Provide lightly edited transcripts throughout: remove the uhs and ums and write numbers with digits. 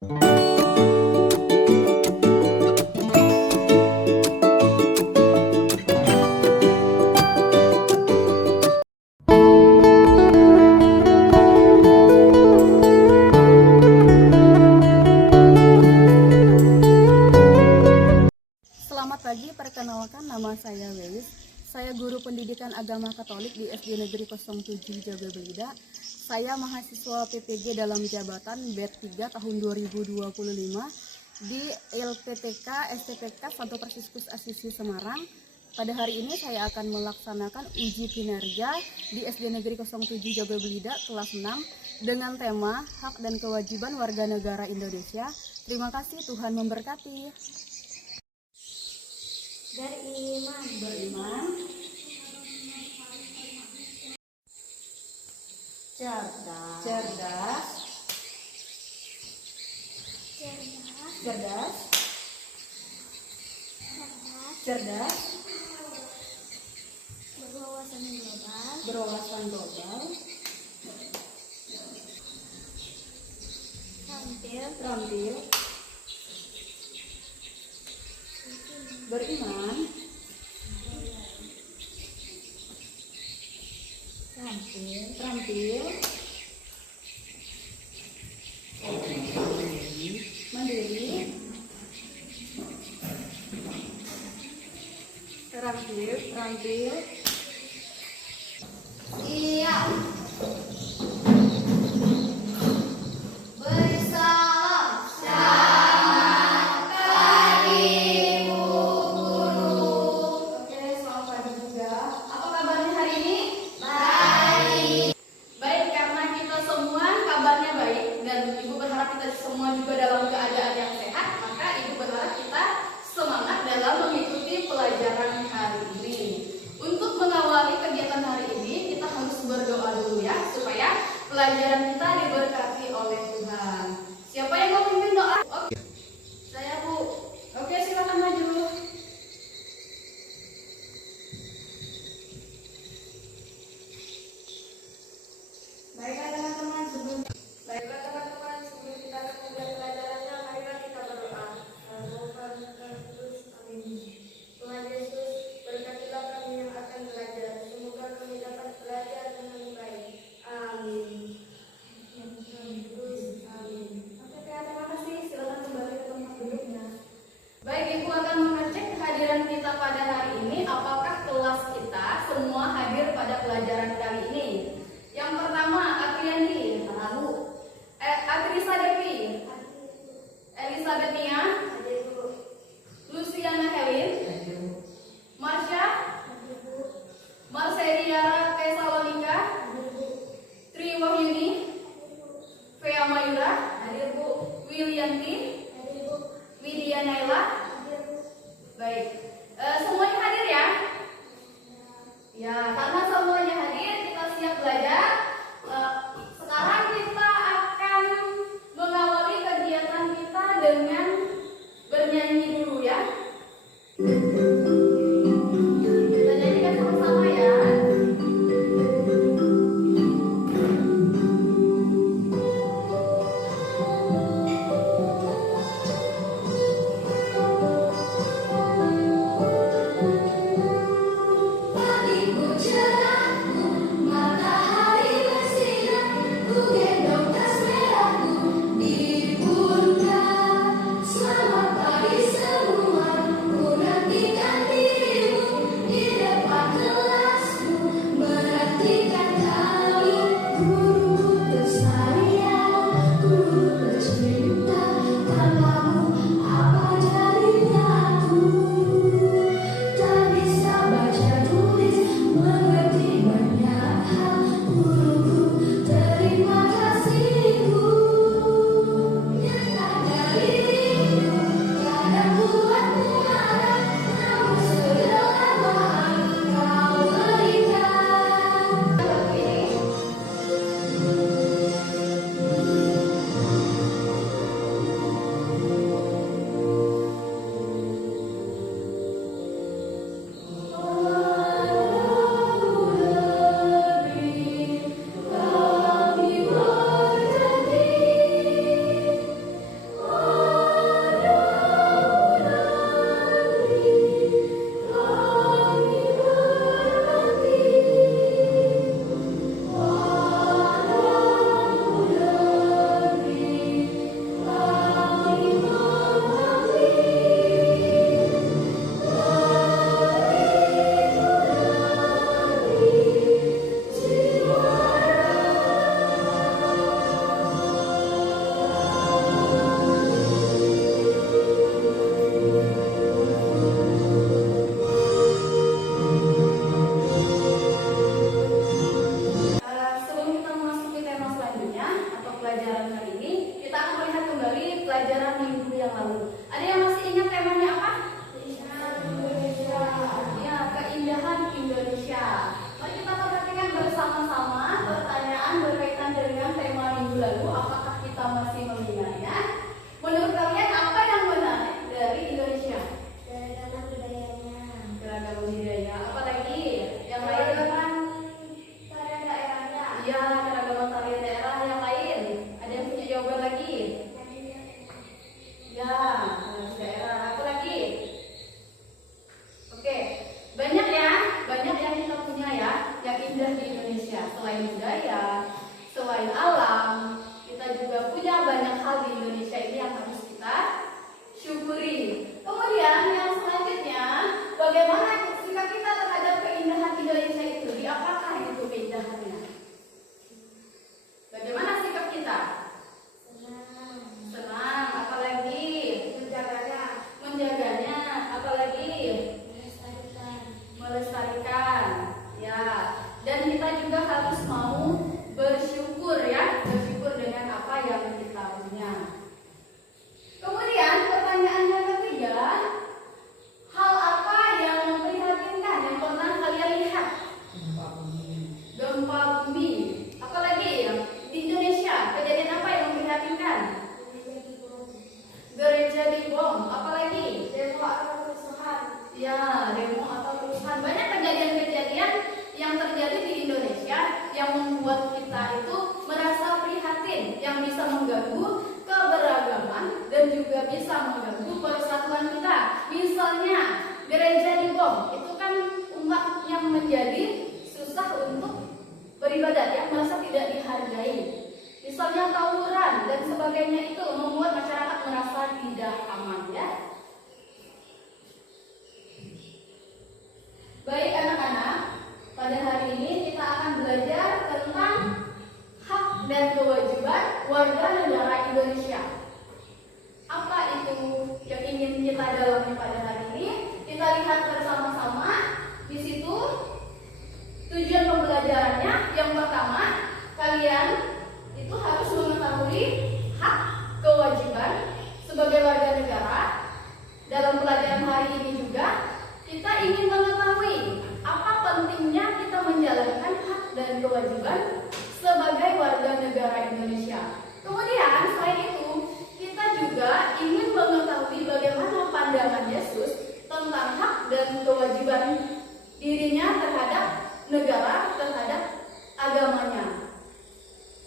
Selamat pagi, perkenalkan nama saya Welis. Saya guru pendidikan agama Katolik di SD Negeri 07 Jaga Belida. Saya mahasiswa PPG dalam jabatan B3 tahun 2025 di LPTK STPK Santo Fransiskus Asisi Semarang. Pada hari ini saya akan melaksanakan uji kinerja di SD Negeri 07 Jaga Belida kelas 6 dengan tema Hak dan Kewajiban Warga Negara Indonesia. Terima kasih, Tuhan memberkati. Beriman, cerdas, berwawasan global, terampil, beriman, terampil, mandiri, terampil, Siap. Bersalam. Selamat Ibu Guru. Oke, selamat pagi juga. Apa kabarnya hari ini? Baik. Baik, karena kita semua kabarnya baik dan Ibu berharap kita semua juga dalam keadaan yang sehat, maka Ibu berharap kita semangat dalam mengikuti pelajaran hari ini. Untuk mengawali kegiatan hari ini, kita harus berdoa dulu ya, supaya pelajaran kita diberkati oleh Tuhan. Siapa yang mau memimpin doa? Oke. Saya, Bu. Oke, silakan maju. Baiklah teman-teman, sebelum kita mulai pelajarannya, marilah kita berdoa. Tuhan Yesus, berkatilah kami yang akan belajar. Semoga kami dapat belajar dengan baik. Amin. Amin. Oke, terima kasih. Silakan kembali ke tempat duduknya. Baik, Ibu akan mengecek kehadiran kita pada hari ini. Apakah kelas kita semua hadir pada pelajaran kali ini? Yang pertama, Apriandi. Atrisa Devi. Elizabeth Nia. Luciana Helin. Marsha. Marcelia Tesalonika. Tri Wahyuni. Fea Mayura. Willianti. Widya Naila. Baik. Semuanya hadir ya? Ya, karena semuanya hadir, kita siap belajar. Sekarang kita akan mengawali kegiatan kita dengan bernyanyi dulu ya. Kita nyanyikan sama-sama ya. Pagiku cerahku, matahari bersinar, ku gendong tas merahku di pundak. Selamat pagi semua, ku nantikan dirimu di depan kelasmu, menantikan kami. Guruku tersayang, guru tercinta, tanpamu apa jadinya aku? Tak bisa baca tulis, mengerti banyak hal. Guruku, terima kasihku. Nyata darimu, kadang buatku marah, namun segala maaf kau berikan. pelajaran minggu yang lalu. Ada yang masih ingat temanya apa? Ya, keindahan Indonesia. Mari kita perhatikan bersama-sama pertanyaan berkaitan dengan tema minggu lalu. Apakah kita masih mengingatnya? Menurut kalian apa yang menarik dari Indonesia? Keragaman budaya. Apalagi yang lain? Iya, keragaman tarian daerah. Yang lain? Ada yang punya jawaban lagi? Ya, daerah. Apa lagi? Oke, banyak ya, banyak yang kita punya ya, yang indah di Indonesia. Selain budaya, selain alam, kita juga punya banyak hal di Indonesia ini yang harus kita syukuri. Kemudian yang selanjutnya, bagaimana sikap kita terhadap keindahan Indonesia itu? Di apakah itu keindahannya? Bagaimana sikap kita? Senang, apalagi? Menjaganya, apalagi? Melestarikan, ya. Dan kita juga harus mau bersyukur ya, bersyukur dengan apa yang kita punya. Kemudian pertanyaan yang ketiga, hal apa yang memprihatinkan yang pernah kalian lihat? Gempa bumi. Apalagi ya? Di Indonesia, kejadian apa yang memprihatinkan? Gereja dibom. Apalagi? Demo atau kerusuhan. Ya, demo atau kerusuhan. Banyak kejadian-kejadian yang terjadi di Indonesia yang membuat kita itu merasa prihatin, yang bisa mengganggu keberagaman dan juga bisa mengganggu persatuan kita. Misalnya, gereja dibom, itu kan umat yang menjadi susah untuk beribadah, yang merasa tidak dihargai. Misalnya tawuran dan sebagainya itu membuat masyarakat merasa tidak aman ya. Baik anak-anak, pada hari ini kita akan belajar tentang hak dan kewajiban warga negara Indonesia. Apa itu yang ingin kita dalami pada hari ini? Kita lihat bersama-sama. Di situ tujuan pembelajarannya yang pertama, kalian itu harus mengetahui hak kewajiban sebagai warga negara. Dalam pelajaran hari ini juga kita ingin mengetahui apa pentingnya kita menjalankan hak dan kewajiban sebagai warga negara Indonesia. Kemudian selain itu kita juga ingin mengetahui bagaimana pandangan Yesus tentang hak dan kewajiban dirinya terhadap negara, terhadap agamanya.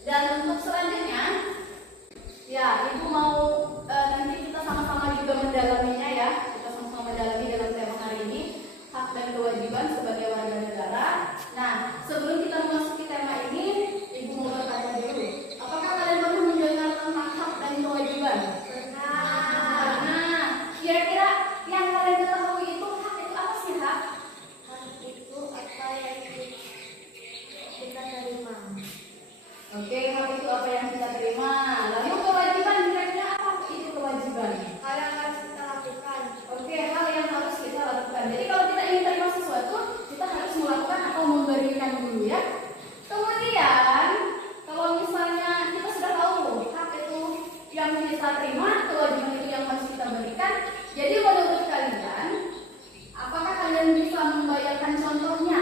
Dan untuk selanjutnya, ya ibu mau nanti kita sama-sama juga mendalaminya ya. Kita sama-sama mendalami dalam tema hari ini, hak dan kewajiban sebagai warga negara. Nah, sebelum kita memasuki tema ini, ibu mau bertanya dulu. Apakah kalian pernah mendengar tentang hak dan kewajiban? Nah, kira-kira yang kalian ketahui itu hak itu apa sih hak? Hak itu apa yang kita terima. Oke, hak itu apa yang kita terima. Lalu kewajiban kira-kira apa itu kewajiban? Hal yang harus kita lakukan. Oke, hal yang harus kita lakukan. Jadi kalau kita ingin terima sesuatu, kita harus melakukan atau memberikan dulu ya. Kemudian, kalau misalnya kita sudah tahu hak itu yang kita terima, kewajiban itu yang harus kita berikan. Jadi menurut kalian, apakah kalian bisa membayangkan contohnya?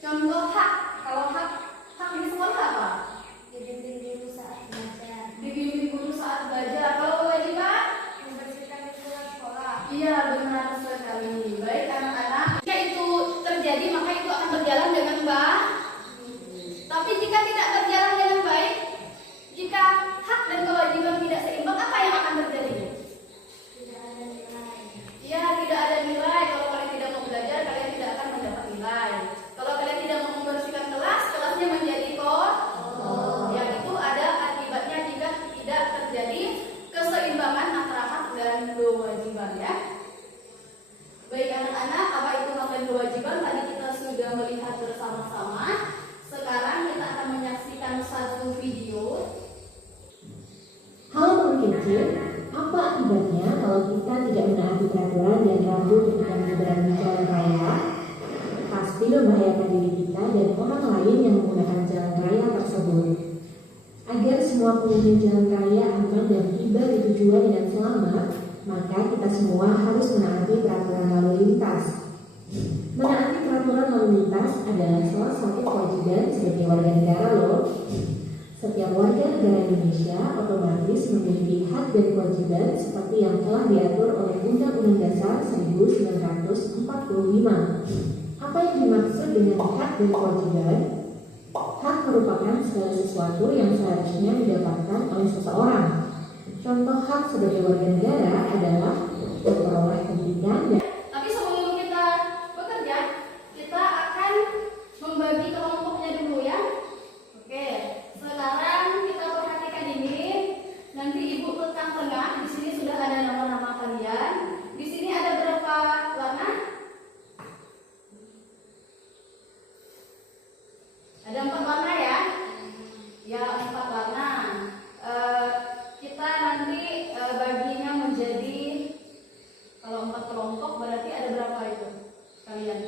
Contoh hak, kalau hak di sekolah apa? Dibimbing guru saat belajar. Dibimbing guru saat belajar. Kalau kewajiban? Membersihkan lingkungan sekolah. Iya, benar sekali. Baik anak-anak, jika itu terjadi maka itu akan berjalan dengan baik. Tapi jika tidak berjalan dengan baik, jika hak dan kewajiban tidak seimbang, apa yang akan terjadi? Tidak ada nilai. Iya, tidak ada nilai. Kalau kalian tidak mau belajar, kalian tidak akan mendapat nilai. Kalau kalian tidak mau membersihkan kelas, kelasnya menjadi kotor. Yang itu ada akibatnya jika tidak terjadi keseimbangan antara hak dan kewajiban ya. Baik anak-anak, apa itu hak dan kewajiban? Tadi kita sudah melihat bersama-sama. Sekarang kita akan menyaksikan satu video. Hal terkecil, apa akibatnya kalau kita tidak menaati peraturan dan rambu ketika menyeberangi jalan raya? Pasti membahayakan diri kita dan orang lain yang menggunakan jalan raya tersebut. Agar semua pengguna jalan raya aman dan tiba di bertujuan dengan selamat, maka kita semua harus menaati peraturan lalu lintas. Menaati peraturan lalu lintas adalah salah satu kewajiban sebagai warga negara loh. Setiap warga negara Indonesia otomatis memiliki hak dan kewajiban seperti yang telah diatur oleh Undang-Undang Dasar 1945. Apa yang dimaksud dengan hak dan kewajiban? Hak merupakan segala sesuatu yang seharusnya didapatkan oleh seseorang. Contoh hak sebagai warga negara adalah memperoleh pendidikan dan Tapi sebelum kita bekerja, kita akan membagi kelompoknya dulu ya. Oke, sekarang kita perhatikan ini. Nanti ibu tekan tengah. Di sini sudah ada nama-nama kalian. Di sini ada berapa warna? Ada 4 warna ya? Ya, 4 warna. Kita nanti baginya menjadi, kalau 4 kelompok berarti ada berapa itu kalian?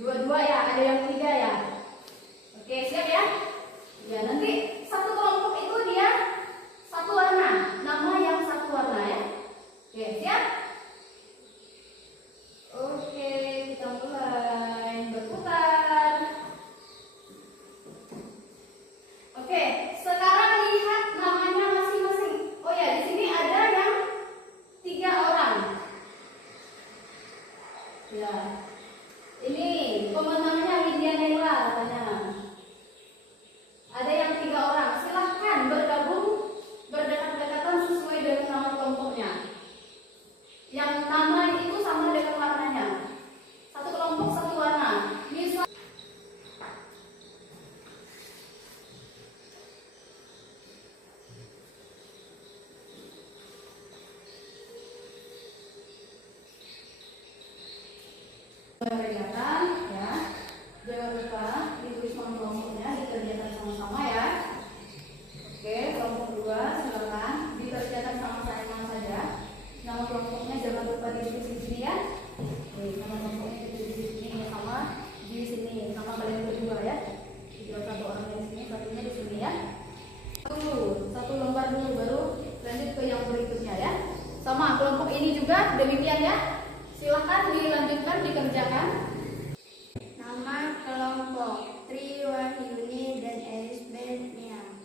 2 ya, ada yang 3 ya. Oke, siap ya? Ya, nanti satu kelompok itu dia satu warna, nama yang satu warna ya. Oke, siap? Oke, kita mulai berputar. Oke, sekarang lihat namanya masing-masing. Oh ya, di sini ada yang 3 orang. Ya, ini pemenangnya Widya Nela katanya. Ada yang 3 orang. Silahkan bergabung berdekat-dekatan sesuai dengan nama kelompoknya. Yang nama itu sama dengan warnanya. Satu kelompok satu warna. Misal kegiatan ya, jangan lupa ditulis nama kelompoknya, dikerjakan sama-sama ya. Oke, kelompok 2 silakan dikerjakan sama-sama saja. Nama kelompoknya jangan lupa ditulis di sini ya. Oke, nama kelompoknya ditulis di sini sama di sini sama kalian berdua ya. Tidak satu orang di sini, satunya di sini ya. Satu lembar dulu baru lanjut ke yang berikutnya ya. Sama kelompok ini juga demikian ya. Silahkan dilanjutkan dikerjakan. Nama kelompok Tri Wahyuni dan Elisabethnia.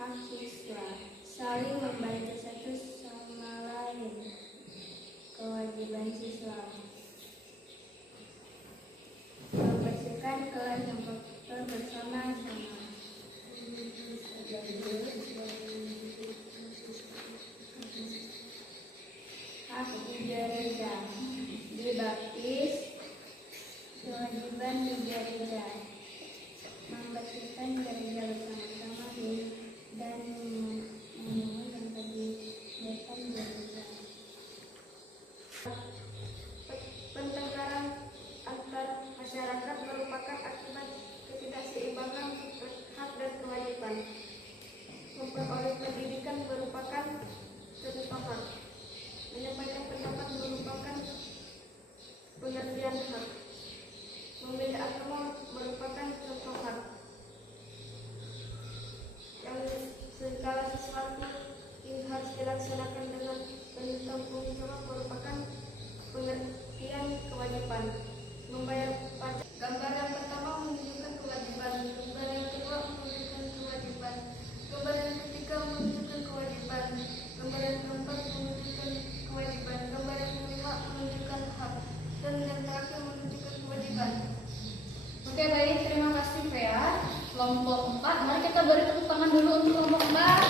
Hak siswa saling membantu satu sama lain. Kewajiban siswa membersihkan kelas komputer bersama-sama. Hak gereja dibaptis. Kewajiban di gereja membersihkan gereja bersama-sama dan memohon tempat di depan gereja. Pertengkaran antar masyarakat merupakan akibat ketidakseimbangan hak dan kewajiban. Memperoleh pendidikan merupakan contoh hak. Menyampaikan pendapat merupakan pengertian hak. Membela agama merupakan contoh hak. Yang segala sesuatu yang harus dilaksanakan dengan penuh tanggung jawab merupakan pengertian kewajiban. Membayar pajak. Gambar yang pertama menunjukkan kewajiban. Gambar yang kedua menunjukkan kewajiban. Gambar yang ketiga menunjukkan kewajiban. Gambar yang keempat menunjukkan kewajiban. Gambar yang kelima menunjukkan hak. Dan yang terakhir menunjukkan kewajiban. Oke, baik, terima kasih Fea. Kelompok 4, mari kita beri tepuk tangan dulu untuk kelompok 4.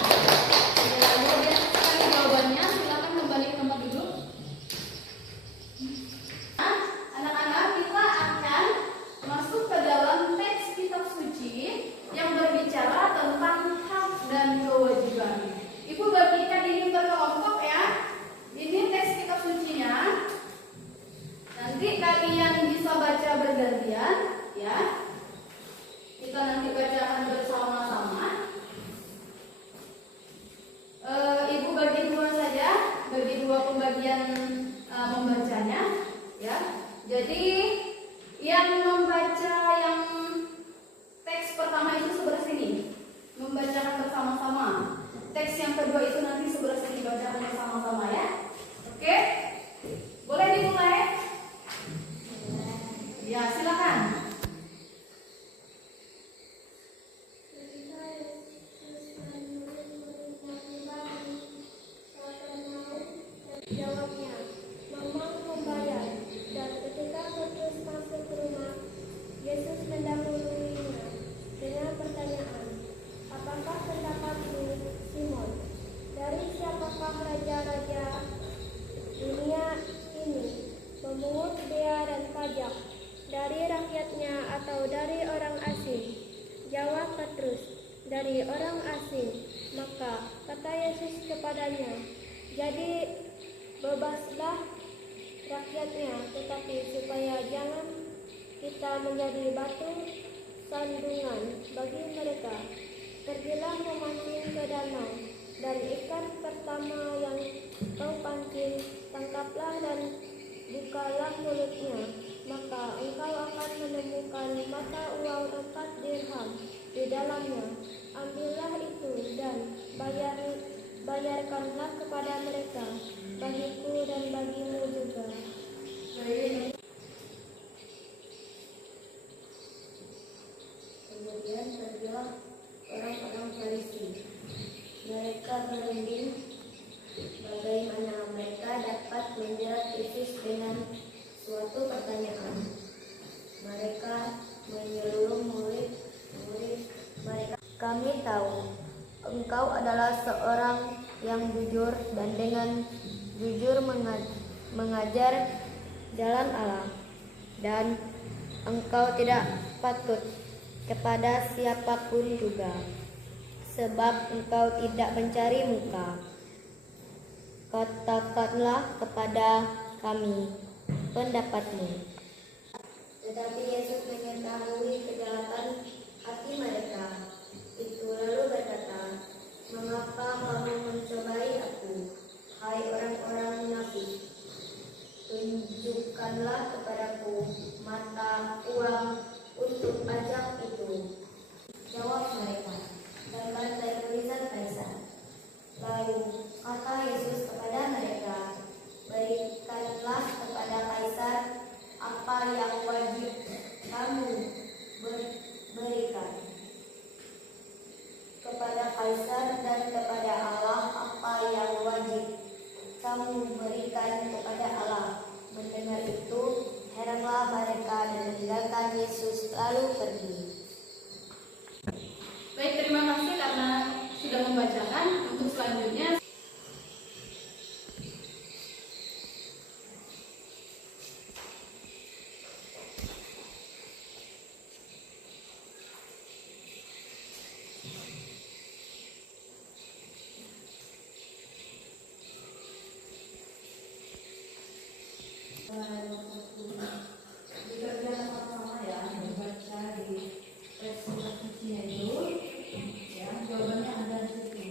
Ya, luar biasa sekali jawabannya. Silakan kembali ke tempat duduk. Nah, anak-anak, kita akan masuk ke dalam teks kitab suci yang berbicara tentang hak dan kewajiban. Ibu bagikan ini berkelompok ya. Ini teks kitab sucinya. Nanti kalian bisa baca bergantian ya. Kita nanti bacakan bersama-sama. Ibu bagi 2 saja, bagi 2 pembagian membacanya ya. Jadi yang membaca yang teks pertama itu sebelah sini, membacakan bersama-sama. teks yang kedua itu nanti segera dibacakan bersama-sama ya. Oke? Boleh dimulai? Ya, silakan. Jawabnya, Mamang membayar. Dan ketika Petrus masuk ke rumah, Yesus mendahuluinya dengan pertanyaan, apakah pendapatmu, Simon? Dari siapakah raja-raja dunia ini memungut bea dan pajak? Dari rakyatnya atau dari orang asing? Jawab Petrus, dari orang asing. Maka kata Yesus kepadanya, jadi bebaslah rakyatnya, tetapi supaya jangan kita menjadi batu sandungan bagi mereka. Pergilah memancing ke danau, dan ikan pertama yang kau pancing, tangkaplah dan bukalah mulutnya. Maka engkau akan menemukan mata uang 4 dirham di dalamnya. Ambillah itu dan bayarkanlah kepada mereka, bagiku dan bagimu juga. Kemudian pergilah orang-orang Farisi. Mereka berunding bagaimana mereka dapat menjerat Yesus dengan suatu pertanyaan. Mereka menyuruh murid-murid mereka, kami tahu engkau adalah seorang yang jujur dan dengan jujur mengajar jalan Allah, dan engkau tidak patut kepada siapapun juga, sebab engkau tidak mencari muka. Katakanlah kepada kami pendapatmu. Tetapi Yesus mengetahui kejahatan hati mereka. Itu lalu berkata, mengapa kamu mencobai aku, hai orang-orang munafik? Tunjukkanlah kepadaku mata uang untuk pajak itu. Jawab mereka, berbagai tulisan Kaisar. Lalu kata Yesus kepada mereka, berikanlah kepada Kaisar apa yang wajib kamu berikan kepada Kaisar, dan kepada Allah apa yang wajib kamu berikan kepada Allah. Mendengar itu, heranlah mereka dan meninggalkan Yesus lalu pergi. Baik, terima kasih karena sudah membacakan. Untuk selanjutnya dikerjakan sama-sama ya, membaca di presentasinya itu ya, jawabannya ada di situ.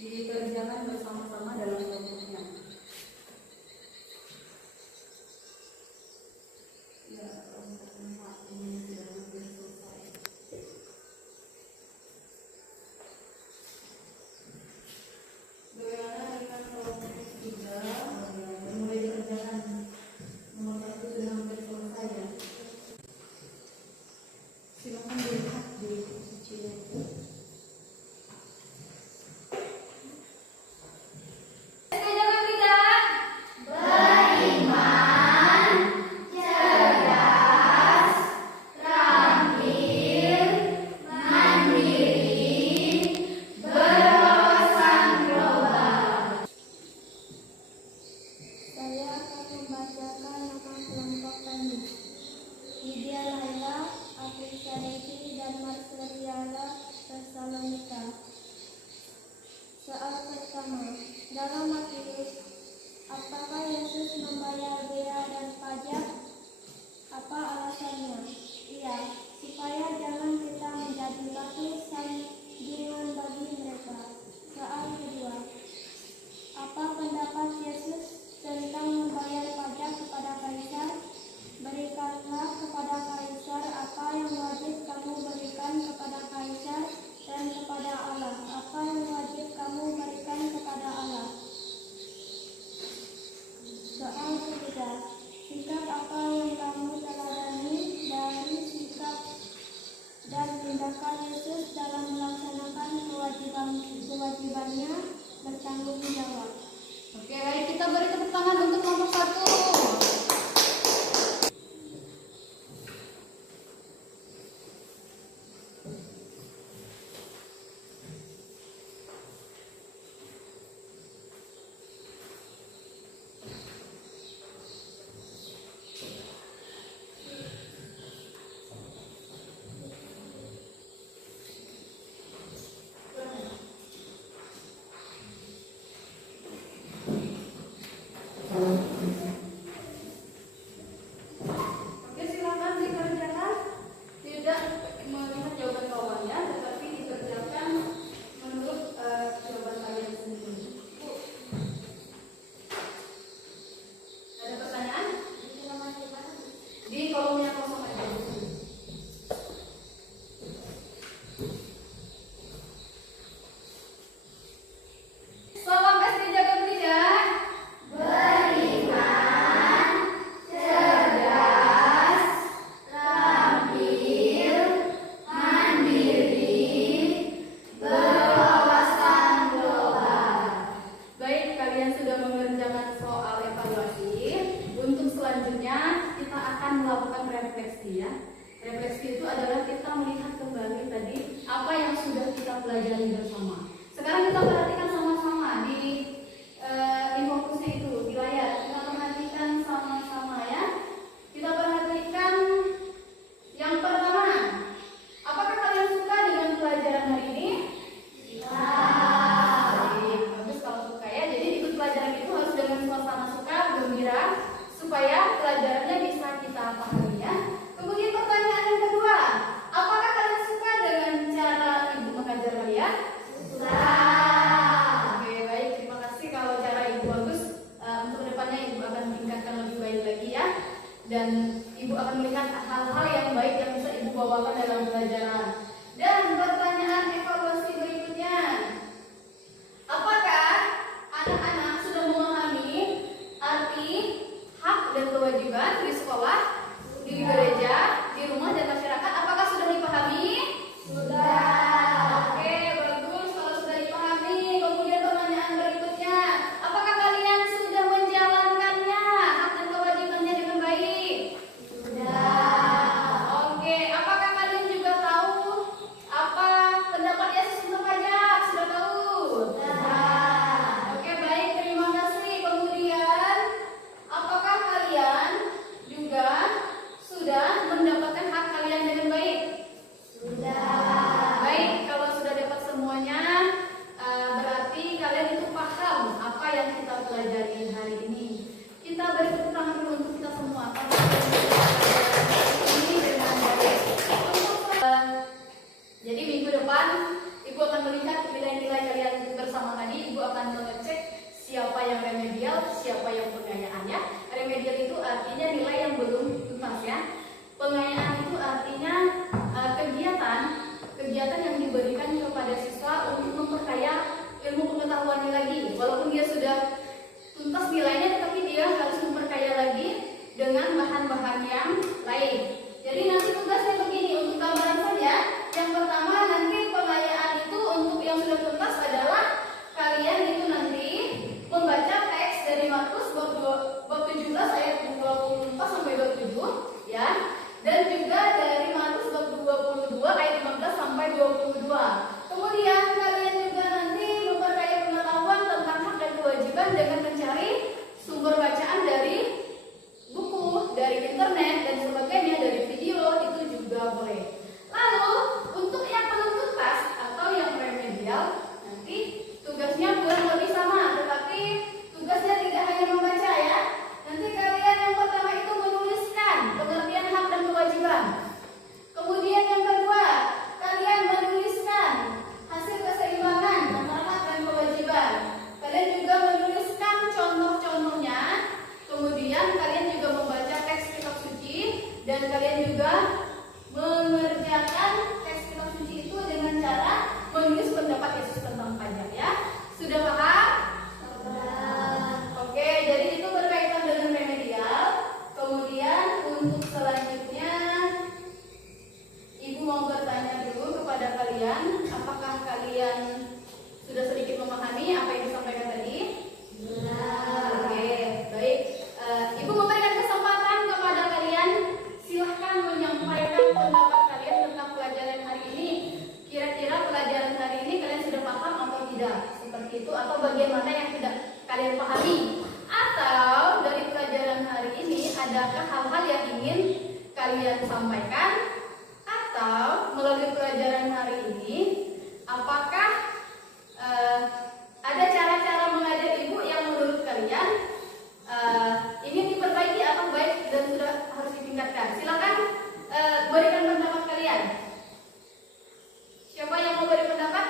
Dikerjakan bersama-sama dalam kelompoknya. Ya, kelompok 4 ini sudah hampir selesai. Bagaimana dengan kelompok 3? Mulai dikerjakan. Nomor 1 sudah hampir selesai ya. Silakan dilihat di sucinya. Jangan tidak saya akan membacakan nama kelompok kami. Lydia Laila, Afrika Devi, dan Marceliana Thessalonika. Soal pertama, dalam Matius, apakah Yesus membayar bea dan pajak? Apa alasannya? Iya, supaya jangan kita menjadi batu sandungan bagi mereka. Soal kedua, apa pendapat Yesus tentang membayar pajak kepada Kaisar? Berikanlah kepada Kaisar apa yang wajib kamu berikan kepada Kaisar, pelajari bersama. Sekarang kita perhatikan sama-sama di fokusnya itu di layar. Kita perhatikan sama-sama ya. Kita perhatikan yang pertama. Apakah kalian suka dengan pelajaran hari ini? Bagus kalau suka ya. Jadi ikut pelajaran itu harus dengan suasana suka, gembira, supaya pelajarannya bisa kita pahami ya. Kemudian pertanyaan yang kedua, apakah kalian suka dengan cara ibu mengajar kalian? Suka. Oke, baik, terima kasih. Kalau cara ibu bagus, untuk depannya ibu akan tingkatkan lebih baik lagi ya. Dan ibu akan melihat hal-hal yang baik yang bisa ibu bawakan dalam pelajaran. Dan pertanyaan evaluasi berikutnya, apakah anak-anak sudah memahami arti hak dan kewajiban di sekolah, di gereja, di rumah dan masyarakat? Apakah sudah dipahami? Sudah. Oke, bagus kalau sudah dipahami. Kemudian pertanyaan berikutnya, apakah kalian sudah menjalankannya, hak dan kewajibannya dengan baik? Sudah. Oke, apakah kalian juga tahu apa pendapat Yesus tentang pajak? Sudah tahu? Sudah. Oke, baik, terima kasih. Kemudian, apakah kalian juga sudah mendapatkan hak kalian dengan baik? Sudah. Baik, kalau sudah dapat semuanya, berarti kalian itu paham apa yang kita pelajari hari ini. Kita beri tepuk tangan dulu untuk kita semua. Karena ini dengan baik. Jadi minggu depan ibu akan melihat nilai-nilai kalian bersama tadi. Ibu akan mengecek siapa yang remedial, siapa yang pengayaan ya. Remedial itu artinya nilai yang belum tuntas ya. Pengayaan itu artinya kegiatan yang diberikan kepada siswa untuk memperkaya ilmu pengetahuannya lagi. Walaupun dia sudah tuntas nilainya, tetapi dia harus memperkaya lagi dengan bahan-bahan yang lain. Jadi nanti tugasnya begini, untuk gambaran saja. Yang pertama nanti pengayaan itu untuk yang sudah tuntas adalah kalian itu nanti membaca teks dari Markus bab 17 ayat 24 sampai 27 ya. Dan juga dari Markus bab 22 ayat 15 sampai 22. Kemudian kalian juga nanti memperkaya pengetahuan tentang hak dan kewajiban dengan mencari sumber bacaan dari buku, dari internet dan sebagainya, dari video, itu juga boleh. Lalu untuk yang belum tuntas atau yang remedial, nanti tugasnya kurang lebih sama, tetapi tugasnya tidak hanya membaca ya. Nanti kalian yang pertama itu menuliskan pengertian hak dan kewajiban. Kemudian yang kedua, kalian menuliskan hasil keseimbangan antara hak dan kewajiban. Kalian juga menuliskan contoh-contohnya. Kemudian kalian juga membaca teks kitab suci dan kalian juga mengerjakan teks kitab suci itu dengan cara menulis pendapat Yesus tentang pajak ya. Sudah paham? Oke, jadi itu berkaitan dengan remedial. Kemudian untuk selanjutnya ibu mau bertanya dulu kepada kalian, apakah kalian sudah sedikit memahami apa yang disampaikan tadi? Oke, baik. Ibu memberikan kesempatan kepada kalian, silahkan menyampaikan pendapat kalian tentang pelajaran hari ini. Kira-kira pelajaran hari ini kalian sudah paham atau tidak? Seperti itu, atau bagian mana yang tidak kalian pahami? Atau dari pelajaran hari ini adakah hal-hal yang ingin kalian sampaikan? Atau melalui pelajaran hari ini, apakah ada cara-cara mengajar ibu yang menurut kalian ingin diperbaiki atau baik dan sudah harus ditingkatkan? Silakan berikan pendapat kalian. Siapa yang mau beri pendapat?